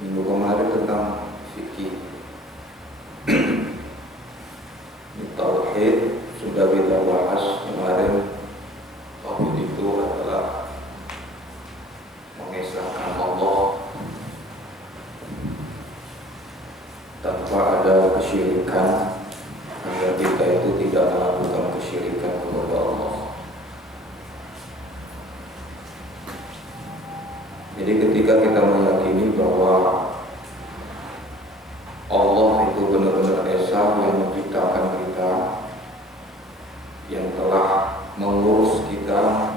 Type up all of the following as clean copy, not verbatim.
Minggu kemarin tentang fikih. Tauhid sudah kita bahas kemarin. Tauhid itu adalah mengesahkan Allah tanpa ada kesyirikan, agar kita itu tidak melakukan kesyirikan kepada Allah. Jadi ketika kita meyakini bahwa Allah itu benar-benar esa yang menciptakan kita, yang telah mengurus kita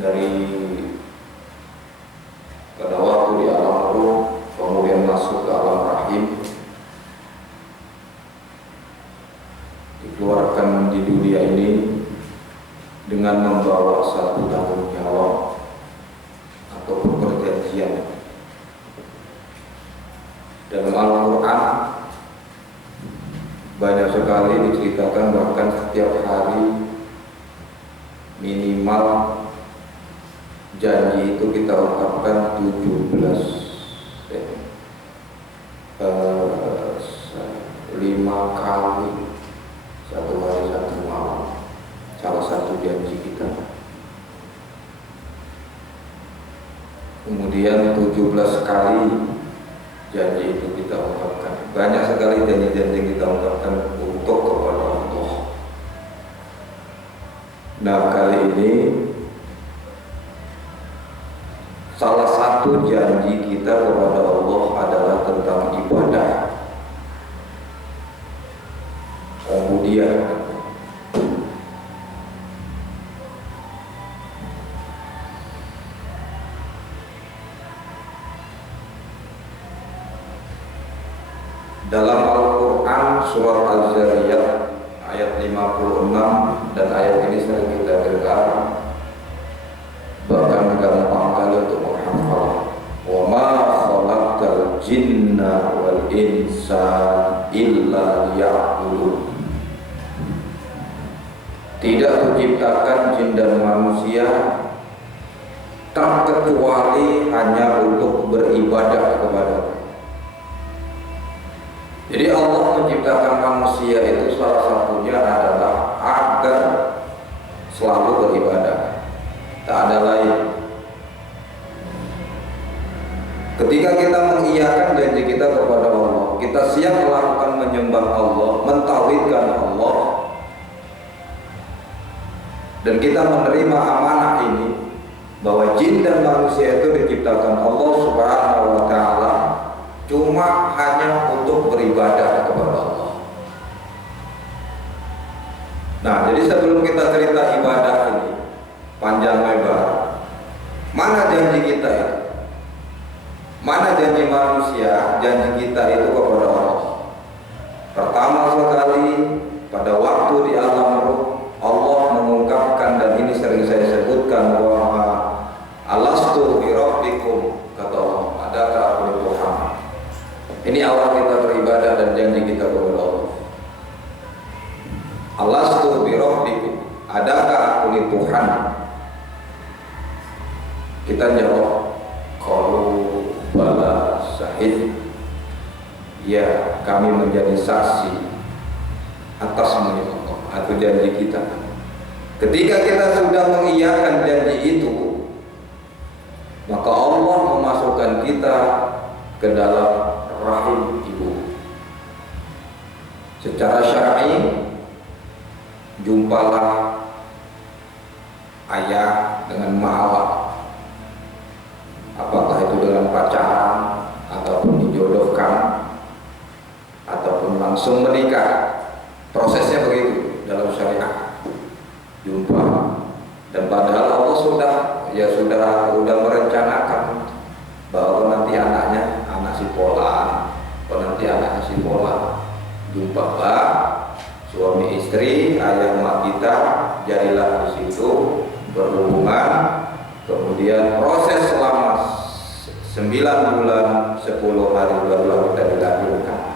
dari pada waktu di alam ruh, kemudian masuk ke alam rahim, dikeluarkan di dunia ini dengan membawa satu tanggung jawab atau perjanjian. Dalam Al-Quran banyak sekali diceritakan, bahkan setiap hari minimal janji itu kita ungkapkan 5 kali satu hari satu malam, salah satu janji kita. Kemudian 17 kali janji itu kita ungkapkan. Banyak sekali janji-janji kita ungkapkan untuk kepada Allah. Nah, kali ini salah satu janji kita kepada Allah adalah tentang ibadah. Kemudian dalam Al-Quran surat Al-Zariyat ayat 56 dan ayat ini sering kita dengar, bahkan gampang kali untuk menghafal. Wa ma khalaqtal jinna wal insa illa liya'budun. Tidak kuciptakan jin dan manusia terkecuali hanya untuk beribadah kepada-Nya. Jadi Allah menciptakan manusia itu salah satunya adalah agar selalu beribadah, tak ada lain. Ketika kita mengiyakan janji kita kepada Allah, kita siap melakukan menyembah Allah, mentauhidkan Allah, dan kita menerima amanah ini bahwa jin dan manusia itu diciptakan Allah Subhanahu wa Ta'ala cuma hanya untuk beribadah kepada Allah. Nah, jadi sebelum kita cerita ibadah ini panjang lebar, mana janji kita itu? Mana janji manusia, janji kita itu kepada Allah? Pertama sekali Ini awal kita beribadah dan janji kita kepada Allah. Alastu bi rabbikum, adakah aku ini Tuhan? Kita jawab, qalu bala syahid. Ya, kami menjadi saksi atas Allah atau janji kita. Ketika kita sudah mengiyakan janji itu, maka Allah memasukkan kita ke dalam rahim ibu. Secara syar'i, jumpalah ayah dengan ma'awak, apakah itu dengan pacaran ataupun dijodohkan ataupun langsung menikah. Prosesnya begitu dalam syariat, jumpa. Dan padahal Allah sudah merencanakan bahwa nanti anaknya anak si Pola, nanti anaknya si Pola. Jumpalah suami istri, ayah emak kita, jadilah di situ berhubungan. Kemudian proses selama 9 bulan 10 hari baru kita dilahirkan.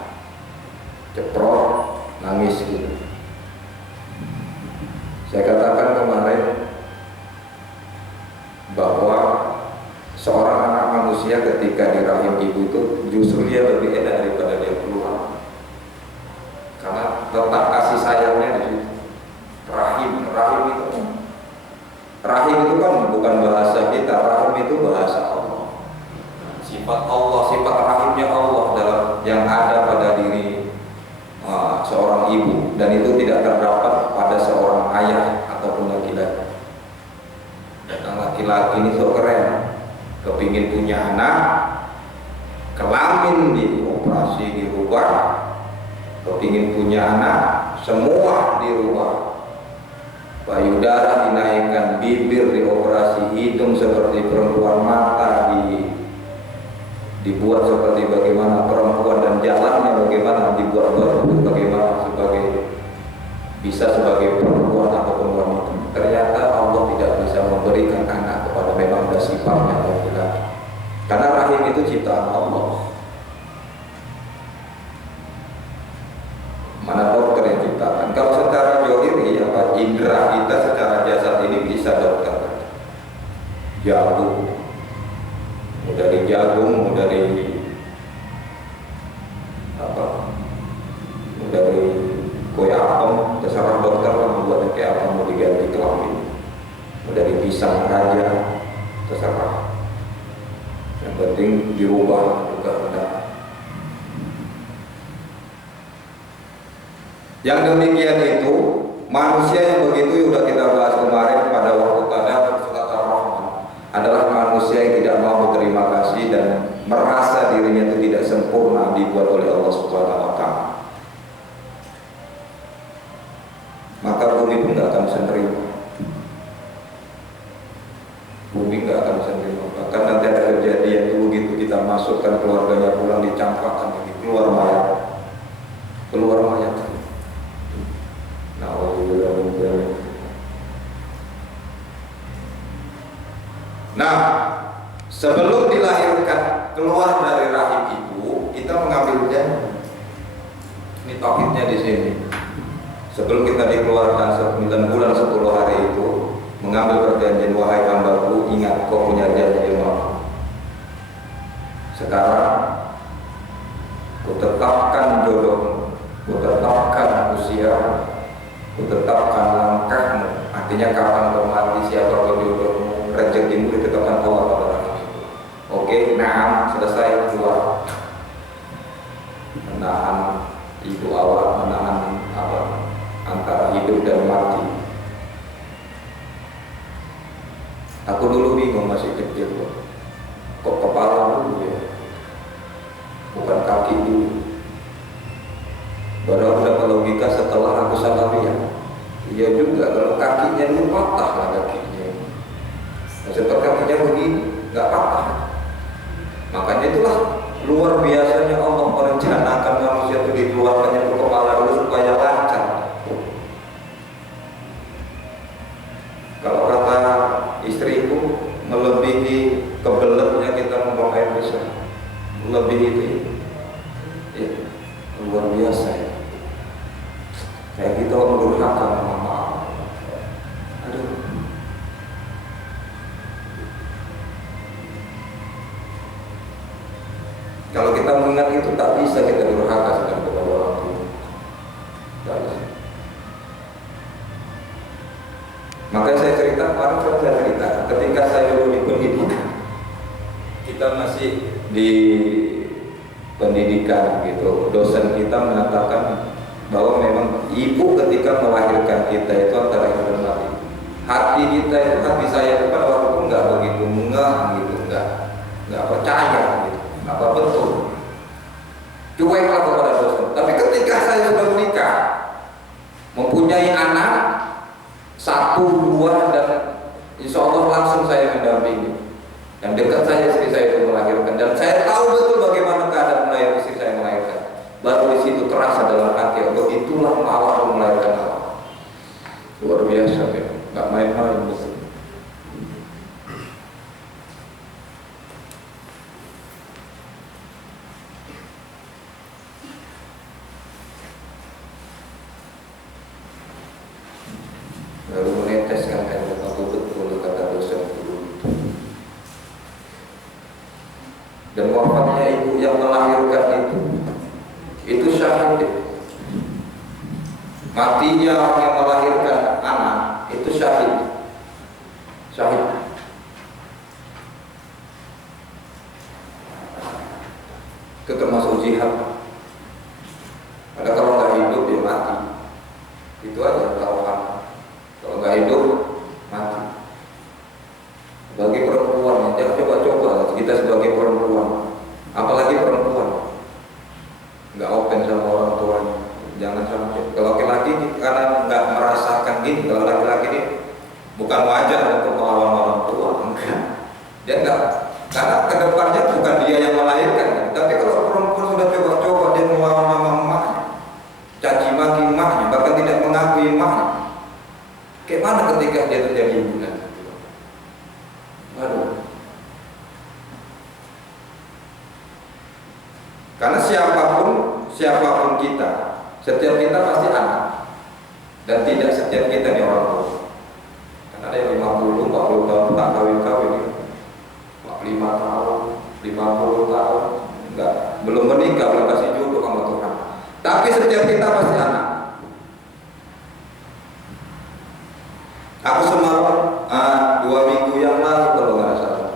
Ceprot, nangis gitu. Saya katakan kemarin bahwa seorang anak manusia ketika di rahim ibu itu justru dia lebih enak daripada dia keluar, karena letak kasih sayangnya di situ. Rahim itu kan bukan bahasa kita, rahim itu bahasa Allah. Sifat Allah, sifat rahimnya Allah dalam yang ada pada diri seorang ibu, dan itu tidak terdapat pada seorang ayah ataupun laki-laki. Dan laki-laki ini so keren, kepingin punya anak, kelamin dioperasi dirubah, kepingin punya anak, semua dirubah, payudara dinaikkan, bibir dioperasi, hidung seperti perempuan, mata dibuat seperti bagaimana perempuan, dan jalannya bagaimana dibuat bagaimana sebagai perempuan ataupun wanita. Ternyata Allah tidak bisa memberikan anak kepada memang ada sifatnya laki-laki, karena rahim itu ciptaan Allah. Mana dokter yang ciptakan? Kalau secara johiri, indera kita secara jasad ini bisa dokter. Jagung, dari jagung, dari kue apem, terserah dokter membuatnya kayak apa, mau diganti kelamin. Dari pisang raja, terserah. Yang penting dirubah juga benar. Yang demikian itu manusia yang begitu sudah kita bahas kemarin pada waktu Qadar surat Ar-Rahman, adalah manusia yang tidak mau berterima kasih dan merasa dirinya itu tidak sempurna dibuat oleh Allah Subhanahu wa taala. Maka bumi pun tidak akan bisa terima. Bumi tidak akan bisa terima. Bahkan nanti ada kejadian itu begitu kita masukkan keluarganya pulang, dicampakkan lagi, keluar mayat. Nah, sebelum dilahirkan keluar dari rahim ibu, kita mengambil janji. Ini tauhidnya di sini. Sebelum kita dikeluarkan 9 bulan 10 hari itu, mengambil perjanjian, wahai hambaku, ingat kau punya janji dengan Allah. Sekarang kutetapkan jodohmu, kutetapkan usia, kutetapkan langkahmu. Artinya kapan kau mati, siapa kau jodohmu, rezekimu ditetapkan Allah pada rahim itu. Oke, nah selesai keluar. Menahan ibu awal, menahan antara hidup dan mati. Aku dulu bingung masih kecil kok kepala dulu ya, bukan kaki dulu. Baru aku dapat logika setelah aku sadar ya. Iya juga, kalau kakinya dulu patah lah kakinya. Setelah kakinya begini, nggak patah. Makanya itulah luar biasanya Allah merencanakan manusia itu dikeluarkannya ke kepala dulu supaya lancar. Kalau kata istriku, melebihi kebeletnya kita membuang air besar, melebihi itu. bisa kita durhaka sekarang kepada orang tua. Tidak bisa. Makanya saya cerita, ketika saya dulu di pendidikan, kita masih di pendidikan gitu, dosen kita mengatakan bahwa memang ibu ketika melahirkan kita itu antara hidup dan mati. Hati kita itu, hati saya itu pada waktu itu nggak begitu ngeh gitu, nggak percaya gitu, apa betul. Cueklah kepada dosen. Tapi ketika saya sudah menikah, mempunyai anak 1, 2 dan insya Allah langsung saya mendampingi. Dan dekat saya istri saya itu melahirkan, dan saya tahu betul bagaimana keadaan melahirkan istri saya melahirkan. Baru di situ terasa dalam hati, oh itulah Allah melahirkan Allah. Luar biasa ya, nggak main-main betul. Lalu meneteskan air mata betul kata dosen dulu. Dan wafatnya ibu yang melahirkan itu syahid. Matinya orang yang melahirkan anak itu syahid. Itu termasuk jihad. Ada kalau nggak hidup dia mati. Itu aja taruhan. Kalau nggak hidup mati. Bagi perempuan, jangan coba-coba kita sebagai perempuan, apalagi perempuan, nggak open sama orang tuanya. Jangan sampai. Kalau laki-laki karena nggak merasakan gini, kalau laki-laki ini bukan wajar untuk melawan orang tua, enggak. Dia enggak, karena kedepannya bukan dia yang melahirkan. Tapi kalau perempuan sudah coba-coba dia melawan mama emaknya, caci maki emaknya, bahkan tidak mengakui emaknya, kayak mana ketika dia terjadi ibu nanti? Aduh. Karena siapapun kita, setiap kita pasti anak, dan tidak setiap kita nih orang tua. Karena ada yang 50, 40 tahun tak kawin-kawin, 45 tahun, 50 tahun, enggak, belum menikah, belum kasih jodoh sama Tuhan. Tapi setiap kita pasti anak. Aku semalam 2 minggu yang lalu kalau nggak salah,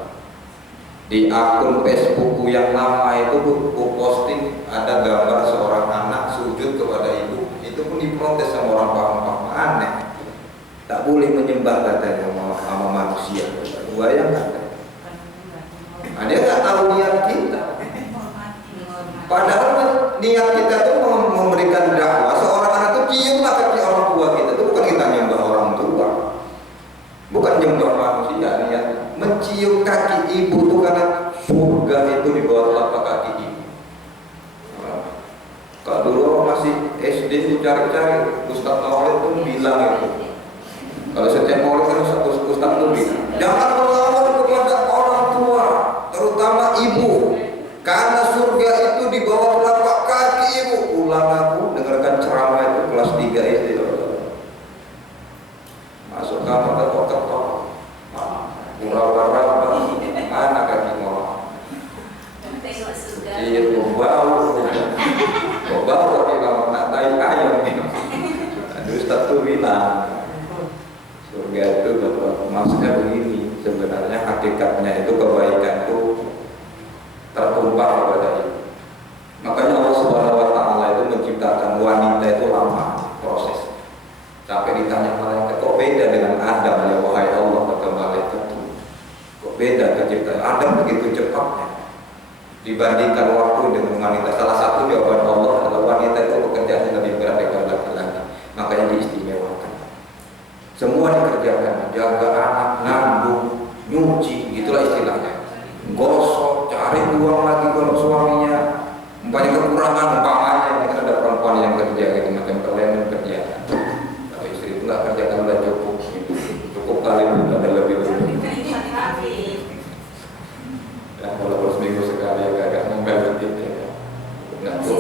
di akun Facebookku yang lama itu aku posting ada gambar seorang anak sujud kepada ibu. Itu pun diprotes sama orang paham-paham aneh. Tak boleh menyembah katanya sama manusia. Bayangkan. Nah, dia nggak tahu niat kita. Padahal niat kita itu memberikan dakwah. Seorang anak itu ciumlah kaki orang tua kita. Itu bukan kita nyembah orang tua, bukan nyembah manusia. Niat mencium kaki ibu itu karena surga itu di bawah telapak kaki ibu. Kalau dulu masih SD dicari-cari, Ustaz Maulid pun bilang itu. Kalau setiap Maulid kan Ustaz tuh bilang, jangan melawan kepada orang tua, terutama ibu, karena surga itu di bawah telapak kaki ibu. Ulang aku dengarkan ceramah itu kelas 3 SD. Masuk kamar ketok-ketok, pura-pura mana kaki mau? Iya, bau di kamar nak tai ayam nih. Ustaz tuh bilang surga itu maksudnya begini, sebenarnya hakikatnya itu kebaikan itu tertumpah kepada itu. Makanya Allah Subhanahu wa Ta'ala itu menciptakan wanita itu lama proses. Sampai ditanya malaikat, kok beda dengan Adam ya wahai Allah, kata malaikat itu. Kok beda penciptaan Adam begitu cepatnya dibandingkan waktu dengan wanita. Salah satu jawaban Allah adalah wanita itu pekerjaannya lebih berat daripada laki-laki, makanya diistimewakan. Semua dikerjakan, jaga anak, nanggung, nyuci, itulah istilahnya. Gosok, cari uang lagi kalau suaminya banyak kekurangan, umpamanya ini kan ada perempuan yang kerja gitu, macam kalian kerja. Kalau istri itu nggak kerja kan udah cukup kali udah ada lebih. Dan kalau seminggu sekali agak nempel sedikit ya. Nggak tuh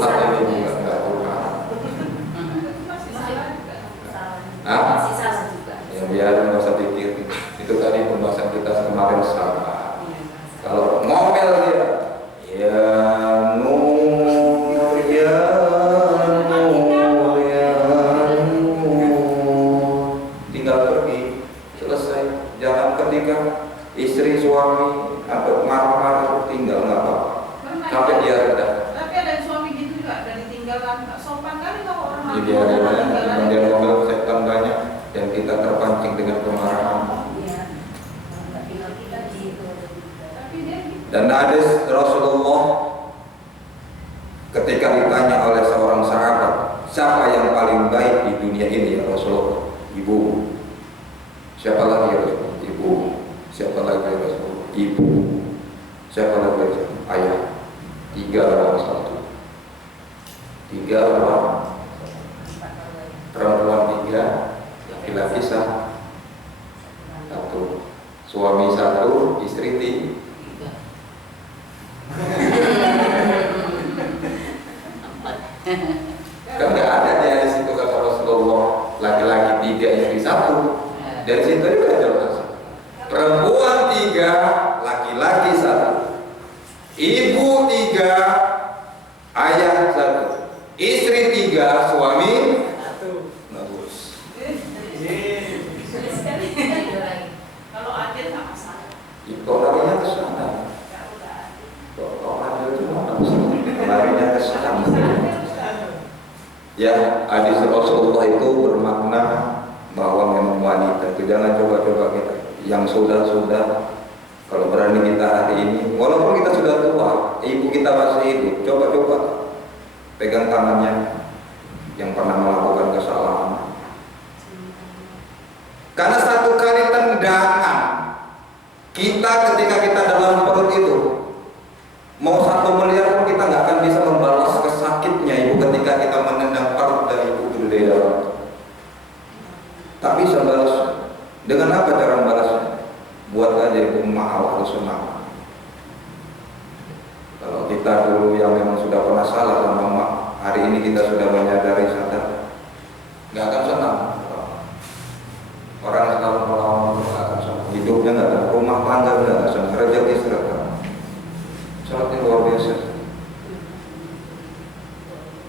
meninggalkan, nggak sopan kali kalau orang Jadi dia ngomel setan banyak dan kita terpancing dengan kemarahan. Dan hadis Rasulullah ketika ditanya oleh seorang sahabat, siapa yang paling baik di dunia ini ya Rasulullah? Ibu. Siapa lagi ya Rasulullah? Ibu. Siapa lagi ya Rasulullah? Ibu. Siapa lagi ya Rasulullah? Ayah. 3 orang satu. 3 orang perempuan 3, laki-laki 1, suami 1, istri 3. Kan nggak ada di situ kata Rasulullah laki-laki 3 istri 1. Dari situ juga jelas. Perempuan 3, laki-laki 1. Ibu 3, ayah 1. Istri 3, suami 1. Bagus. Kalau adil nggak masalah. Kok larinya ke sana? Kok adil itu mana masalah? Larinya ke sana. Ya, hadis Rasulullah itu bermakna bahwa memang wanita itu jangan coba-coba kita yang sudah kalau berani kita hari ini, walaupun kita sudah tua, ibu kita masih hidup, coba-coba pegang tangannya yang pernah melakukan kesalahan. Karena satu kali tendangan kita ketika kita dalam perut itu, mau 1 miliar pun kita nggak akan bisa membalas kesakitnya ibu ketika kita menendang perut dari ibu itu dari dalam. Tak bisa balas. Dengan apa cara membalasnya? Buat aja ibu mahal atau senang. Kalau kita dulu yang memang sudah pernah salah sama mak, hari ini kita sudah menyadari sadar, nggak akan senang. Orang yang selalu melawan nggak akan senang. Hidupnya nggak ada, rumah tangga nggak ada senang, rezeki serta. Sangat luar biasa.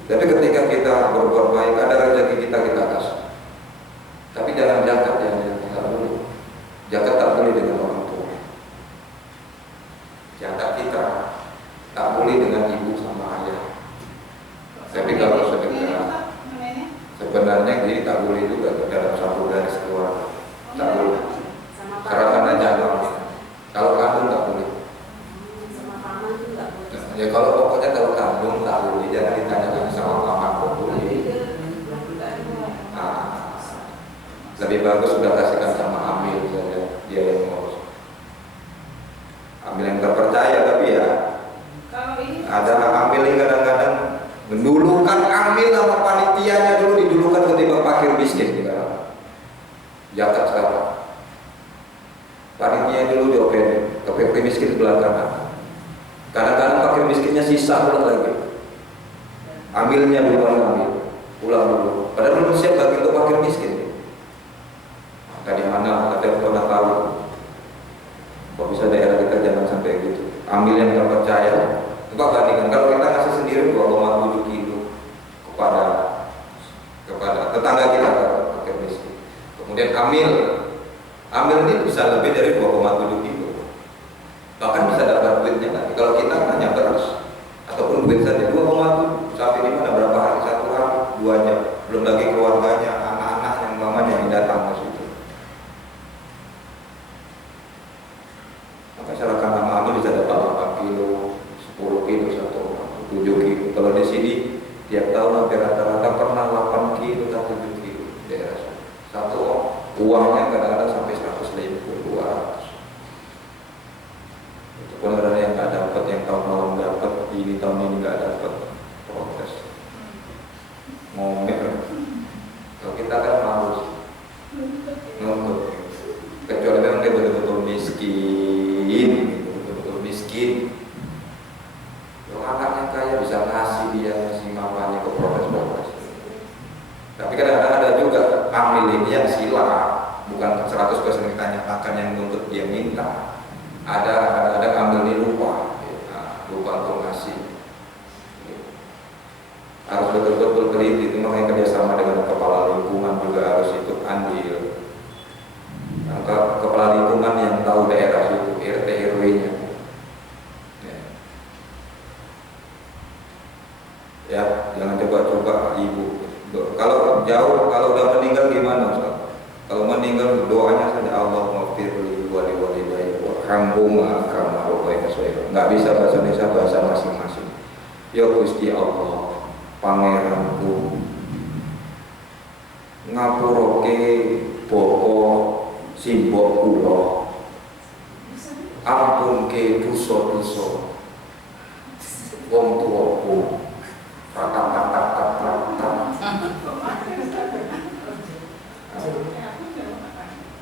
Tapi ketika kita berbuat baik, ada rezeki kita kasih. Tapi jangan zakat ya, tak boleh. Zakat tak boleh dengan orang tua. Zakat kita tak boleh dengan ibu sama ayah. Tapi kalau sedekah, sebenarnya jadi tak boleh juga dalam satu garis keluarga. Tak boleh. Serahkan aja Allah. Kalau kandung tak boleh. Ya kalau pokoknya kalau kandung tak boleh, jangan ditanyakan sama mama kok boleh. Lebih bagus sudah kasihkan sama amil saja, dia yang ngurus. Amil yang terpercaya, tapi ya ada amil yang kadang-kadang mendulukan amil sama panitianya dulu didulukan ketimbang fakir miskin juga. Zakat sekarang. Panitia dulu diopen, fakir miskin belakangan. Kadang-kadang fakir miskinnya sisa pula lagi. Ambilnya bukan ambil, pulang dulu. Padahal belum siap bagi untuk fakir miskin. Dari mana ada pernah tahu? Kok bisa daerah kita jangan sampai gitu. Ambil yang terpercaya. Coba bandingkan kalau kita ngasih sendiri 2,7 kilo kepada tetangga kita fakir miskin. Kemudian ambil ini bisa lebih dari 2,7 kilo. Bahkan bisa dapat duitnya lagi. Kalau kita hanya beras ataupun duit saja 2,7 sampai di mana berapa hari, 1 hari, 2 jam. Belum lagi keluarganya, anak-anak yang mamanya yang datang ke situ. Masyarakat nama amil bisa dapat 8 kilo, 10 kilo, 7 kilo. Kalau di sini tiap tahun hampir rata-rata pernah 8 kilo atau 7 kilo daerah satu uangnya kadang-kadang sampai 150, 200. Itu pun ada yang nggak dapat, yang tahun lalu dapat, ini tahun ini nggak dapat, protes, ngomel. Kalau kita kan harus nuntut, kecuali memang dia betul-betul miskin. Kalau anaknya kaya bisa ngasih dia si mamanya ke protes. Tapi kadang-kadang ada juga amil ini yang sila, bukan 100% kita nyatakan yang nuntut dia minta. Ada ambil ini lupa untuk ngasih. Harus betul-betul teliti, itu makanya kerjasama dengan kepala lingkungan juga harus ikut andil. Kepala lingkungan yang tahu daerah itu, RT RW-nya. Ya, Jangan coba-coba ibu. Kalau jauh, kalau udah meninggal gimana Ustaz? Kalau meninggal doanya saja Allahumma firli wa li walidayya warhamhuma kama rabbayani shaghira. Enggak bisa bahasa Indonesia, bahasa masing-masing. Ya Gusti Allah, pangeranku ngapuroke bapa simbok kula. Ampunke dosa-dosa wong tuaku.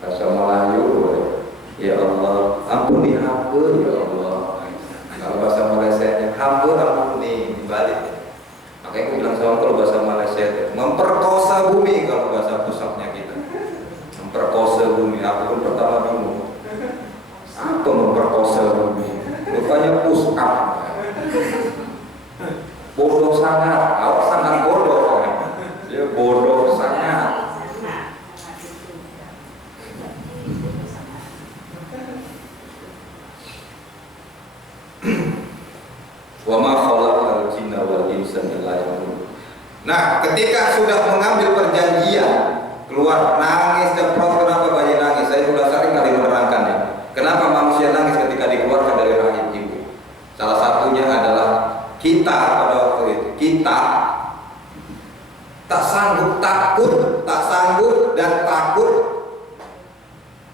Bahasa Melayu, ya Allah, ampuni hamba ya Allah. Kalau bahasa Malaysia, hamba ampuni, dibalik. Makanya aku bilang sama kalau bahasa Malaysia, memperkosa bumi kalau bahasa pusatnya kita. Memperkosa bumi, aku pun pertama bingung. Apa memperkosa bumi? Rupanya push up. Bodoh sangat, awak sangat bodoh. Dia bodoh sangat. Wa ma khalaqal jinna wal insa illa liya'budun. Nah, ketika sudah mengambil perjanjian, keluar nangis ceprot. Kenapa bayi nangis? Saya sudah sering kali menerangkannya. Kenapa manusia nangis ketika dikeluarkan dari rahim ibu? Salah satunya adalah kita pada waktu itu, kita tak sanggup dan takut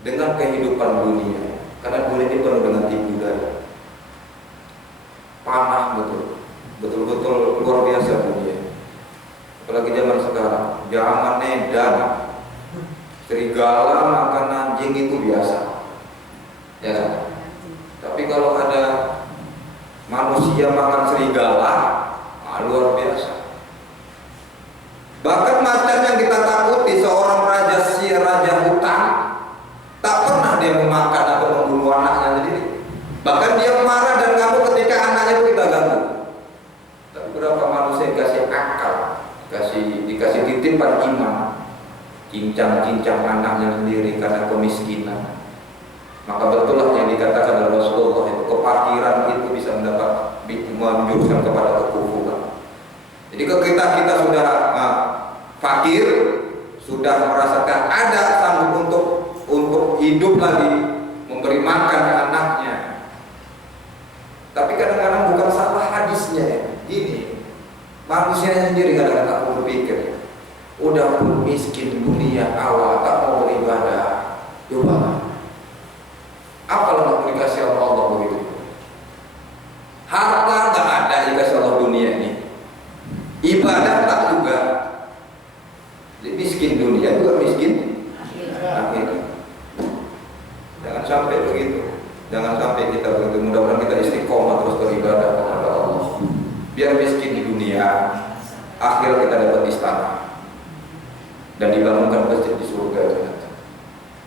dengan kehidupan dunia, karena dunia ini penuh dengan tipu daya, panah betul-betul luar biasa dunia. Apalagi zaman sekarang, jangan edan, serigala makan anjing itu biasa, ya kan? Tapi kalau ada manusia makan serigala, luar biasa. Bahkan macan yang kita takuti, seorang raja hutan, tak pernah dia memakan atau membunuh anaknya sendiri. Bahkan dia marah dan ngamuk ketika anaknya itu kita ganggu. Tapi berapa manusia dikasih akal, dikasih titipan iman, cincang anaknya sendiri karena kemiskinan. Maka betullah yang dikatakan oleh Rasulullah itu, kefakiran itu bisa menjuruskan kepada kekufuran. Jadi kalau kita sudah fakir, sudah merasakan ada sanggup untuk hidup lagi, memberi makan anaknya. Tapi kadang-kadang bukan salah hadisnya. Ini manusia sendiri kadang-kadang tak berpikir. Udah pun miskin dunia awal, tak mau beribadah. Coba apa yang dikasih Allah begitu? Harta nggak ada dikasih Allah dunia ini. Ibadah tak juga. Jadi miskin dunia juga miskin akhirat. Jangan sampai begitu. Jangan sampai kita begitu. Mudah-mudahan kita istiqomah terus beribadah kepada Allah. Biar miskin di dunia, akhir kita dapat istana dan dibangunkan masjid di surga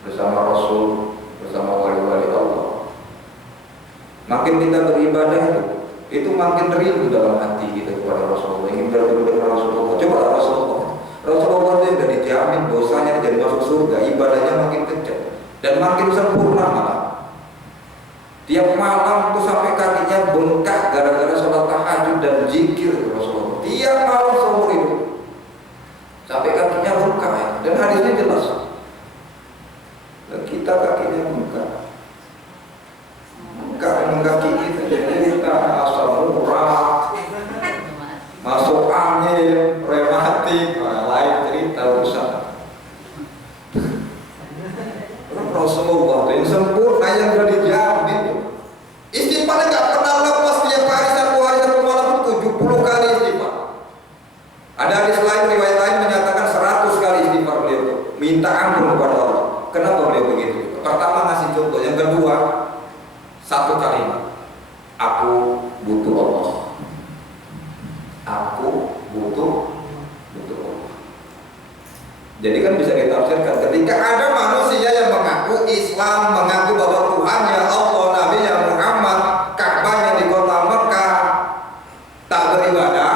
bersama Rasul, bersama wali-wali Allah. Makin kita beribadah itu makin rindu dalam hati kita kepada Rasulullah. Ingin bertemu dengan Rasulullah. Coba Rasulullah itu sudah dijamin dosanya jadi masuk surga, ibadahnya makin kencang dan makin sempurna malah. Tiap malam itu sampai kakinya bengkak gara-gara sholat tahajud dan zikir Rasulullah. Tiap malam seumur itu sampai kakinya bengkak ya. Dan hadisnya jelas. Dan kita kakinya bengkak dengan kaki kita. Jadi kita asal murah, masuk angin, rematik, lain cerita urusan. Rasulullah itu yang sempurna, yang sudah dijamin. Istighfarnya nggak pernah lepas, tiap hari satu malam 70 kali istighfar. Ada hadis lain, riwayat lain menyatakan 100 kali istighfar beliau, minta ampun kepada Allah. Kenapa beliau begitu? Pertama ngasih contoh, yang kedua satu kalimat, aku butuh Allah. Aku butuh Allah. Jadi kan bisa ditafsirkan ketika ada manusia yang mengaku Islam, mengaku bahwa Tuhannya Allah, Nabi-Nya Muhammad, Ka'bahnya di kota Mekah, tak beribadah,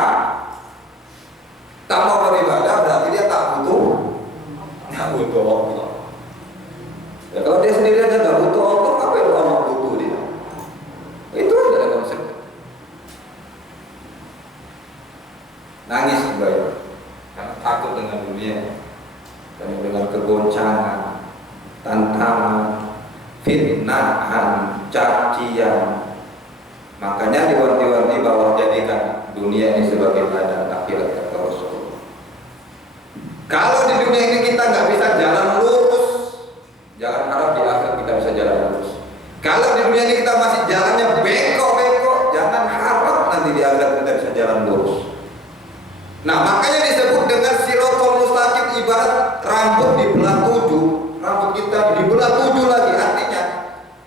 tak mau beribadah, berarti dia tak butuh Allah. Ya, kalau dia sendiri aja tak butuh Allah, apa yang Allah butuh dia? Itu adalah konsep. Nangis baik, karena takut dengan dunia, dan dengan kegoncangan, tantangan, fitnahan, cacian. Makanya diwanti-wanti bahwa jadikan dunia ini sebagai ladang akhirat kata Rasulullah. Kalau di dunia ini kita nggak bisa jalan lurus, jangan harap di akhirat kita bisa jalan lurus. Kalau di dunia ini kita masih jalannya bengkok-bengkok, jangan harap nanti di akhirat kita bisa jalan lurus. Nah, makanya disebut dengan siratal mustaqim, ibarat rambut dibelah 7, rambut kita dibelah 7 lagi, artinya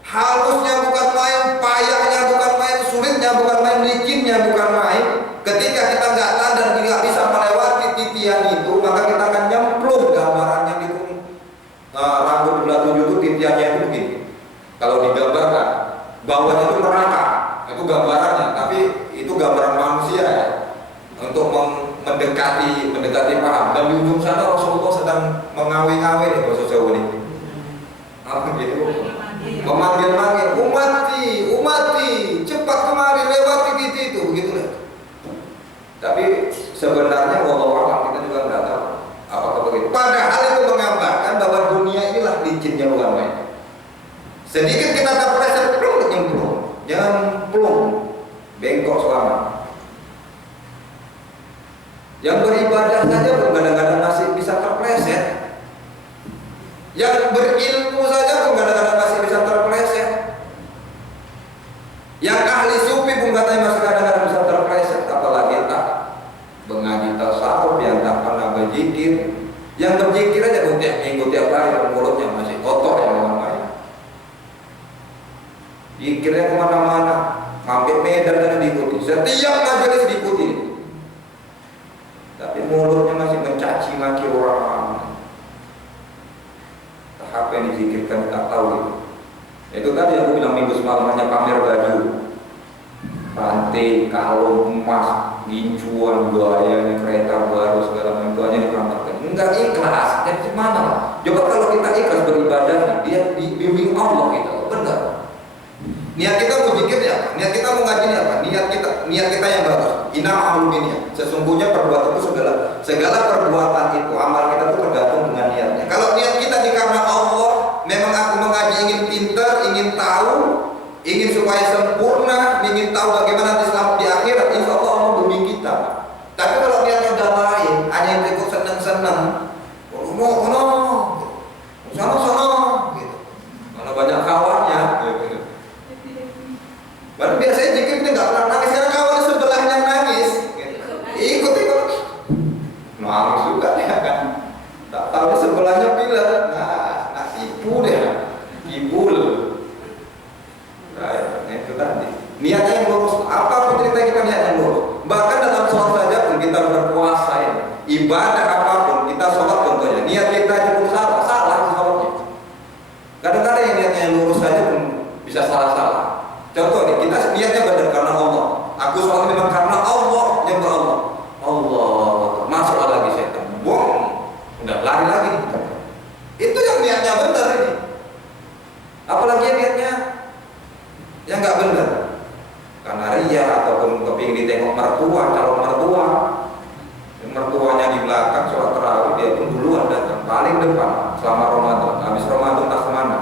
halusnya bukan main, payahnya bukan main, sulitnya bukan main, licinnya bukan main. Ketika kita nggak tahan dan tidak bisa melewati titian itu, maka kita akan nyemplung. Gambarannya itu rambut dibelah 7 itu titiannya itu begini. Kalau digambarkan, bawahnya itu neraka, itu gambarannya, tapi itu gambaran manusia ya, untuk mendekati paham. Dan di ujung sana Rasulullah sedang mengawi-ngawi nih bahasa Jawa ini. Apa gitu? Memanggil-manggil, umati, cepat kemari, lewati titik itu, begitulah. Tapi sebenarnya wallahu a'lam, kita juga nggak tahu apakah begitu. Padahal itu menggambarkan bahwa dunia inilah licinnya bukan main. Sedikit kita terpleset, plung, nyemplung, jangan plung, bengkok selama. Yang beribadah saja pun kadang-kadang masih bisa terpleset. Yang berilmu saja pun kadang-kadang masih bisa terpleset. Yang ahli sufi pun katanya masih kadang-kadang bisa terpleset. Apalagi tak mengaji tasawuf, yang tak pernah berzikir. Yang berzikir aja tiap minggu, tiap hari, dan mulutnya masih kotor yang ngomongnya. Zikirnya kemana-mana, sampai Medan dan diikuti. Setiap majelis diikuti. Tapi mulutnya masih mencaci maki orang. Apa yang dizikirkan tak tahu gitu. Itu tadi aku bilang minggu semalam, hanya pamer baju, rantai, kalung, emas, gincuan, gayanya, kereta baru, segala macam itu hanya dipamerkan. Enggak ikhlas, jadi gimana? Coba kalau kita ikhlas beribadah, dia dibimbing Allah gitu, benar. Niat kita mau zikir ya, niat kita mau ngaji apa? Niat kita yang bagus. Inna amal dunia. Sesungguhnya perbuatan itu segala perbuatan itu, amal kita itu tergantung dengan niatnya. Kalau niat kita karena Allah, memang aku mengaji ingin pintar, ingin tahu, ingin supaya sempurna, ingin tahu bagaimana Islam di akhirat, insya Allah Allah bimbing kita. Tapi kalau niatnya udah lain, hanya yang ikut seneng-seneng, sono, gitu. Mana banyak kawannya, gitu. Baru biasanya jika kita nggak pernah nangis, karena kawan sebelahnya nangis, ikut. Nangis juga ya kan. Tak tahu sebelahnya bilang, nah ibu deh, ibul. Nah, itu tadi. Niatnya yang lurus. Apapun cerita kita niatnya lurus. Bahkan dalam sholat saja pun kita berpuasa ya. Ibadah apapun kita sholat contohnya. Niat kita aja pun salah sholatnya. Kadang-kadang yang niatnya yang lurus saja pun bisa salah. Contoh nih, kita niatnya benar karena Allah. Aku sholat memang karena Allah, yang Allah. Masuk lagi setan. Buang, udah lari lagi. Itu yang niatnya benar ini. Apalagi niatnya yang nggak benar. Karena ria ataupun kepingin ditengok mertua, calon mertua. Yang mertuanya di belakang sholat tarawih, dia pun duluan datang paling depan selama Ramadan. Habis Ramadan tak kemana.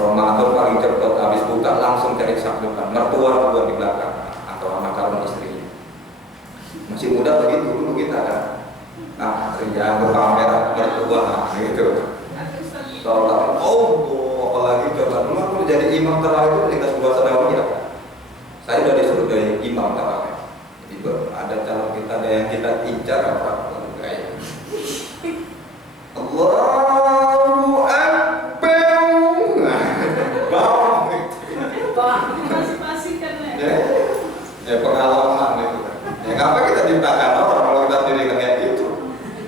Ramadan paling cepat, habis buka langsung cari sak depan, mertua duluan di belakang atau anak calon istrinya. Masih muda begitu dulu kita kan. Nah, kerjaan berkamera mertua gitu. Sholat, apalagi coba dulu aku jadi imam tarawih itu kelas 2 tahun ya. Saya udah disuruh jadi imam tarawih. Jadi ada calon kita, ada yang kita incar apa kayak. Allahu Akbar. Ya pengalaman itu kan. Ya ngapa kita ciptakan orang kalau kita sendiri kayak gitu.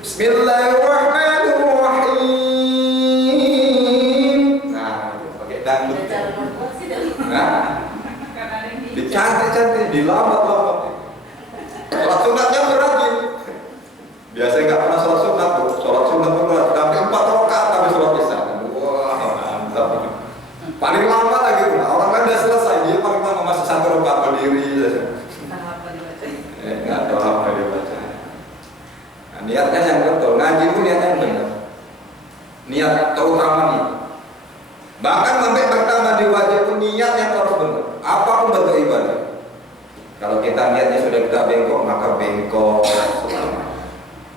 Bismillahirrahmanirrahim. Nah, itu pakai dangdut. Nah, dicantik-cantik, dilambat-lambat. Sholat sunatnya beragam. Biasanya nggak pernah sholat sunat tuh. Sholat sunat tuh tapi 4 rakaat tapi sholat isya. Wah, mantap. Paling lama lagi tuh. Orang kan udah selesai, dia paling lama masih 1 rakaat berdiri. Nggak tahu apa Niatnya yang betul, ngaji itu niatnya yang benar. Niat terutama nih. Bahkan sampai pertama di wajib pun niatnya harus benar. Apapun bentuk ibadah. Kalau kita niatnya sudah kita bengkok, maka bengkok selama.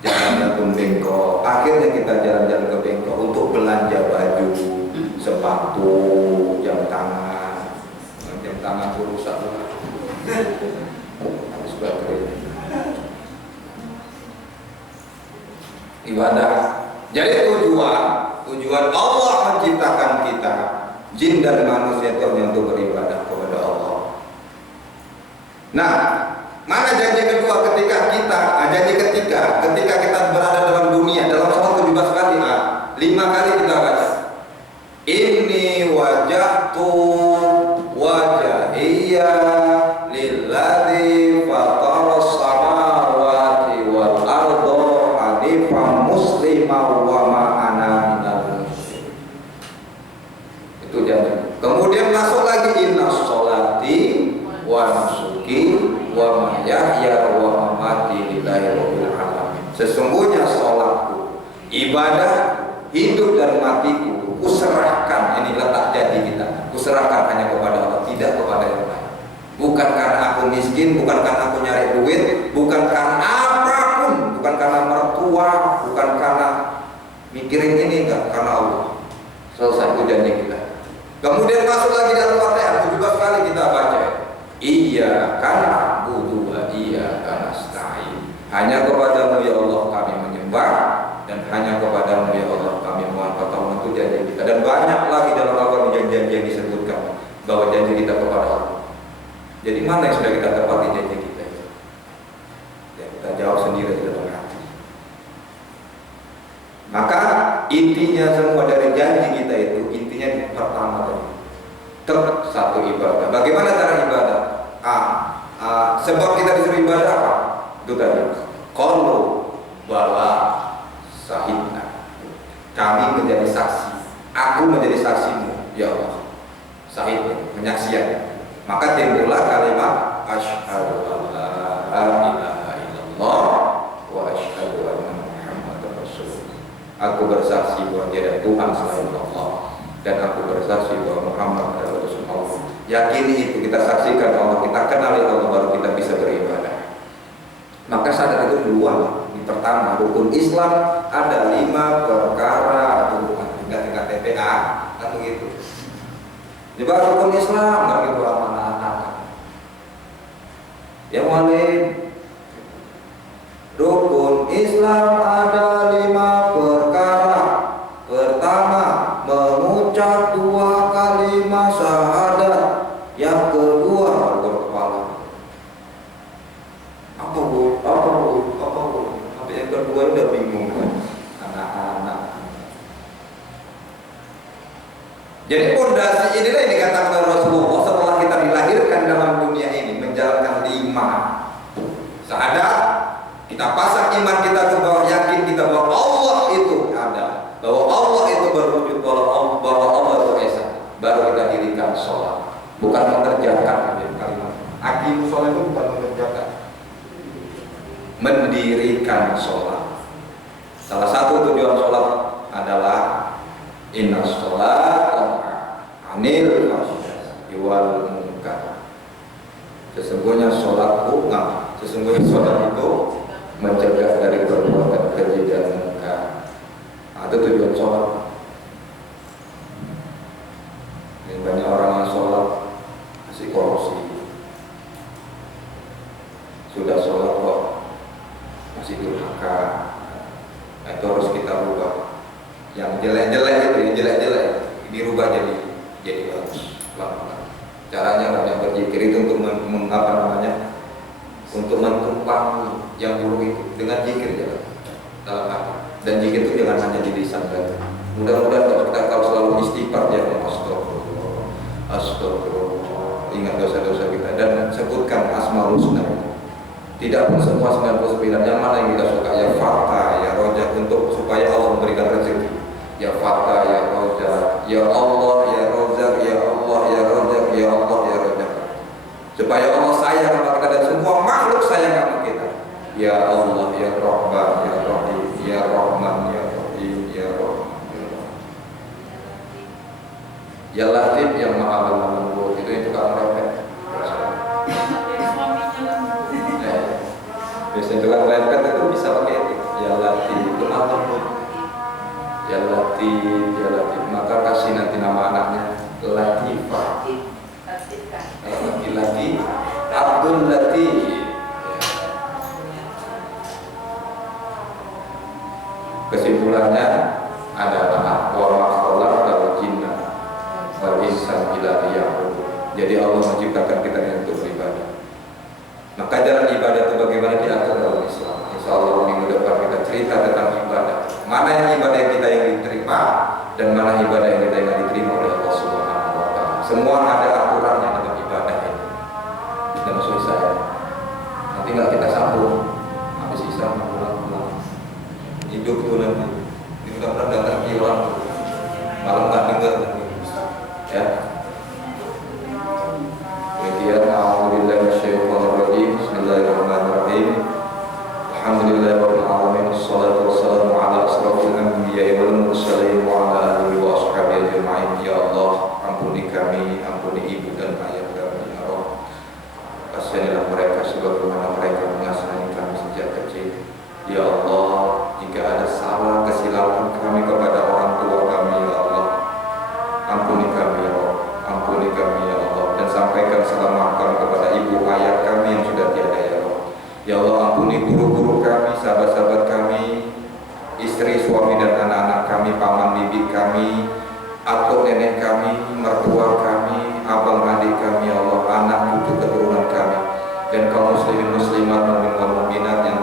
Jalannya pun bengkok. Akhirnya kita jalan-jalan ke bengkok untuk belanja baju, sepatu, jam tangan. Jam tangan itu rusak. Habis baterai. Ibadah. Jadi tujuan Allah menciptakan kita, jin dan manusia itu untuk beribadah kepada Allah. Nah, mana janji kedua ketika kita berada dalam dunia, dalam sholat 17 kali, 5 kali kita baca inni wajahtu wajahiyya lilladzi fataras samawati wal arda hanifan musliman wa ma ana minal musyrikin. Itu janji. Kemudian masuk lagi inna sholati wa nusuki wa mahyaya wa mamati lillahi rabbil alamin. Sesungguhnya sholatku, ibadah, hidup dan matiku, kuserahkan. Ini letak janji kita. Kuserahkan hanya kepada Allah, tidak kepada yang lain. Bukan karena aku miskin, bukan karena aku nyari duit, bukan karena apapun, bukan karena mertua, bukan karena mikirin ini, enggak, karena Allah. Selesai itu janji kita. Kemudian masuk lagi dalam Fatihah 17 kali kita baca. Iyyaka na'budu wa iyyaka nasta'in. Hanya kepadamu ya Allah kami menyembah, dan hanya kepadamu ya Allah kami mohon pertolongan. Itu janji kita. Dan banyak lagi dalam Al-Quran janji-janji yang disebutkan bahwa janji kita kepada Allah. Jadi mana yang sudah kita tepati janji kita itu? Ya, kita jawab sendiri di dalam hati. Maka intinya semua dari janji kita itu, intinya pertama tadi, satu ibadah. Bagaimana cara ibadah? Sebab kita disuruh ibadah apa? Itu tadi. Qalu bala sahidna. Kami menjadi saksi. Aku menjadi saksimu, ya Allah. Sahid, penyaksian. Maka timbullah kalimat asyhadu an la ilaha illallah wa asyhadu anna Muhammadar Rasulullah. Aku bersaksi bahwa tiada Tuhan selain Allah, dan aku bersaksi bahwa Muhammad adalah Rasulullah. Yakini itu, kita saksikan Allah, kita kenali Allah, baru kita bisa beribadah. Maka sadar itu duluan. Di pertama, rukun Islam ada 5 perkara, atau bukan tingkat TPA, kan begitu. Di bawah rukun Islam nggak gitu anak-anak. Yang lain, rukun Islam ada 5 perkara. Pertama, mengucap 2 kalimat syahadat. Yang kedua, berkepala. Apa bu? Tapi yang kedua udah bingung kan? Anak-anak. Jadi pondasi inilah yang dikatakan Rasulullah setelah kita dilahirkan dalam dunia ini, menjalankan 5 syahadat. Kita pasang iman kita ke bawah, yakin kita bahwa Allah itu ada, bahwa Allah itu berwujud, bahwa Allah itu esa. Baru kita dirikan sholat. Bukan mengerjakan kalimat. Aqimus sholat itu bukan mengerjakan, mendirikan sholat. Salah satu tujuan sholat adalah inna sholat anil fahsya'i wal munkar. Sesungguhnya sholat itu mencegah dari perbuatan keji dan munkar. Itu tujuan sholat. Ini banyak orang yang sholat masih korupsi. Sudah sholat kok masih durhaka. Nah, itu harus kita rubah. Yang jelek-jelek itu, dirubah jadi bagus. Pelan-pelan. Caranya banyak berzikir itu untuk untuk mentumpangi yang buruk itu dengan zikir jalan dalam hati. Dan zikir itu jangan hanya di lisan saja. Mudah-mudahan kita kalau selalu istighfar ya astagfirullah, ingat dosa-dosa kita dan sebutkan asmaul husna. Tidak pun semua 99, yang mana yang kita suka, ya Fatah, ya Rojak, untuk supaya Allah memberikan rezeki. Ya Fatah, ya Rojak, ya Allah, ya Rojak, ya Allah, ya Rojak, ya Allah, ya Rojak. Supaya Allah sayang sama kita dan semua makhluk sayang sama kita. Ya Allah, ya Rahman, ya Rahman. Ya Rahman ya Rahim ya Rahman ya Rahim. Ya Latif yang maha lembut, itu kan repet. Biasanya tukang repet itu bisa pakai itu. Ya Latif itu maha lembut. Ya Latif, ya Latif. Maka kasih nanti nama anaknya Latifah. Laki-laki Abdul Latif. Kesimpulannya adalah wa ma khalaqal jinna wal insa illa liya'budun. Jadi Allah menciptakan kita untuk beribadah. Maka jalan ibadah itu bagaimana diatur dalam Islam. Insya Allah minggu depan kita cerita tentang ibadah. Mana yang ibadah kita yang diterima dan mana ibadah yang kita yang diterima oleh Allah Subhanahu wa Ta'ala. Semua ada aturannya dalam ibadah ini. Dan maksud saya, nanti nggak kita sambung habis Islam pulang hidup itu nanti. Ini mudah-mudahan datang orang malam nggak dengar ya. Demikian, a'udzubillahi minasyaitonir rajim. Bismillahirrahmanirrahim. Alhamdulillahirabbil alamin. Wassalatu wassalamu ala asrofil anbiya'i wal mursalin wa ala alihi wa ashabihi ajma'in. Ya Allah, ampuni kami, ampuni ibu dan ayah kami ya Allah. Kasihanilah mereka sebagaimana mereka mengasihani kami sejak kecil. Ya Allah, jika ada salah kesilapan kami kepada orang tua kami ya Allah, ampuni kami ya Allah, ampuni kami ya Allah, dan sampaikan salam maaf kami kepada ibu ayah kami yang sudah tiada ya Allah. Ya Allah, ampuni guru-guru kami, sahabat-sahabat kami, istri, suami dan anak-anak kami, paman bibi kami, atuk nenek kami, mertua kami, abang adik kami ya Allah, anak cucu keturunan kami, dan kaum muslimin muslimat, mukmin dan mukminat yang